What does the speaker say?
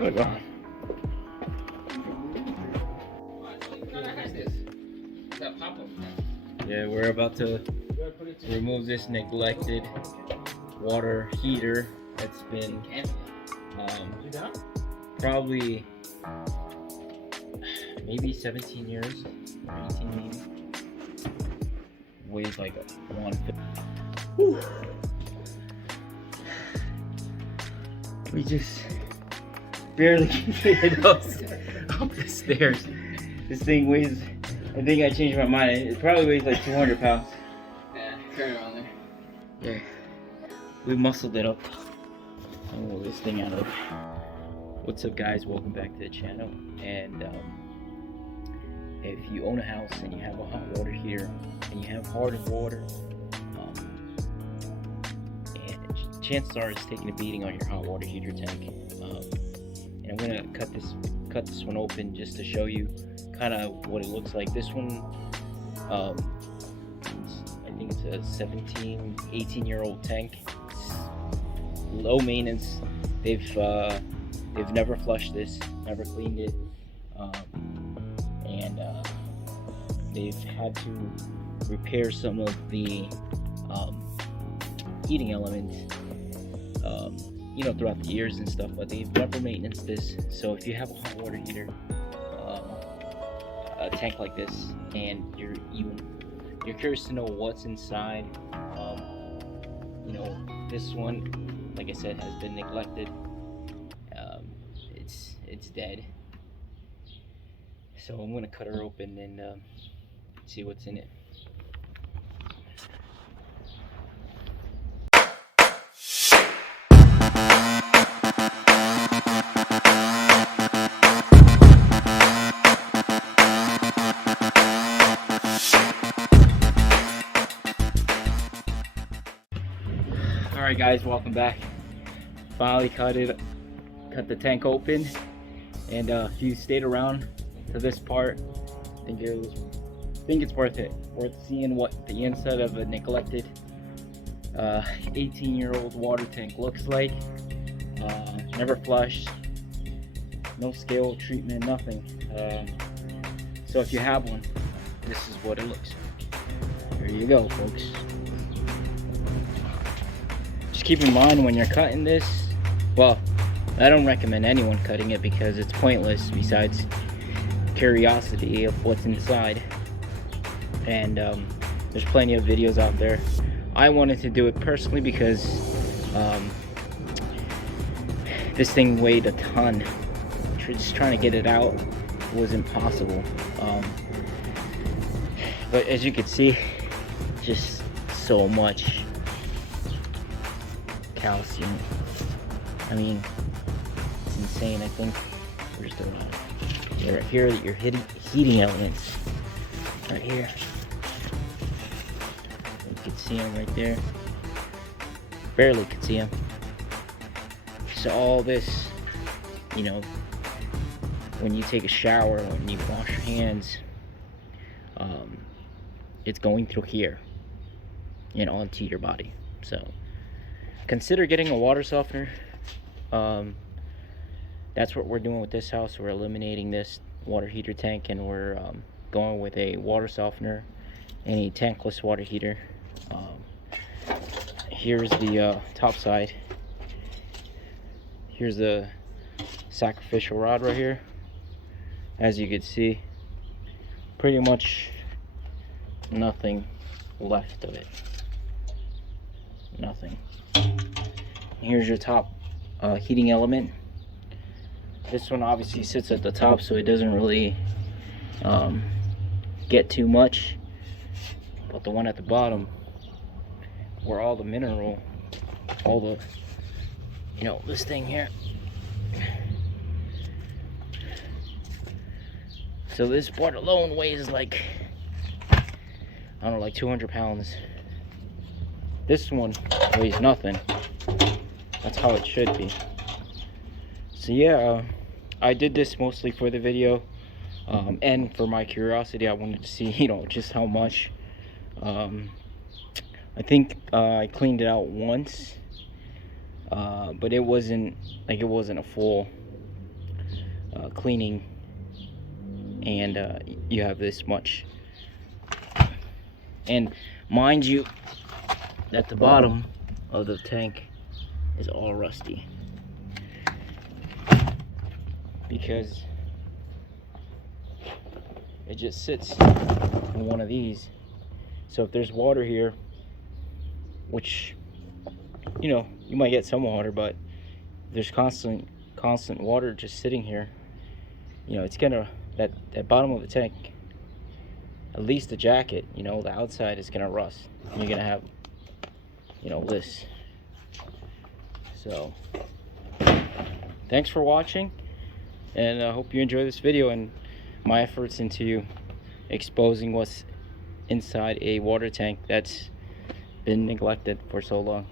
Look on. Yeah, we're about to remove this neglected water heater that's been probably maybe 17 years, or 18 maybe. Weighs like 150. We just barely get it up the stairs. This thing weighs, I think I changed my mind, it probably weighs like 200 pounds. Yeah, carry on there. Yeah. We muscled it up. And we'll this thing out of. What's up, guys? Welcome back to the channel. And if you own a house and you have a hot water heater and you have hard water, and chances are it's taking a beating on your hot water heater tank. And I'm gonna cut this one open just to show you kind of what it looks like. This one, I think it's a 18-year-old tank. It's low maintenance. They've never flushed this, never cleaned it, and they've had to repair some of the heating elements, throughout the years and stuff. But they've never maintained this. So if you have a hot water heater, a tank like this, and you're curious to know what's inside, this one, like I said, has been neglected. It's dead. So I'm gonna cut her open and see what's in it. Alright guys, welcome back. Finally cut the tank open, and if you stayed around to this part, I think it's worth it. Worth seeing what the inside of a neglected 18-year-old water tank looks like. Never flushed, no scale treatment, nothing. So if you have one, this is what it looks like. There you go, folks. Just keep in mind when you're cutting this, well, I don't recommend anyone cutting it because it's pointless besides curiosity of what's inside. And there's plenty of videos out there. I wanted to do it personally because this thing weighed a ton. Just trying to get it out was impossible. But as you can see, just so much calcium. I mean, it's insane. I think where's the right here are your heating elements right here. You can see them right there. Barely could see them. So all this, when you take a shower, when you wash your hands, it's going through here and onto your body. So consider getting a water softener. That's what we're doing with this house. We're eliminating this water heater tank, and we're going with a water softener and a tankless water heater. Here's the top side. Here's the sacrificial rod right here. As you can see, pretty much nothing left of it. Nothing. Here's your top heating element. This one obviously sits at the top, so it doesn't really get too much. But the one at the bottom, where all the mineral, all the, this thing here. So this part alone weighs like, I don't know, like 200 pounds. This one weighs nothing. That's how it should be. So yeah, I did this mostly for the video, and for my curiosity. I wanted to see, just how much. I think I cleaned it out once. but it wasn't a full cleaning, and you have this much. And mind you, at the bottom of the tank is all rusty because it just sits in one of these. So if there's water here, which, you know, you might get some water, but if there's constant water just sitting here, you know, it's gonna, that bottom of the tank, at least the jacket, you know, the outside is gonna rust, and you're gonna have, you know, this. So thanks for watching, and I hope you enjoy this video and my efforts into exposing what's inside a water tank that's been neglected for so long.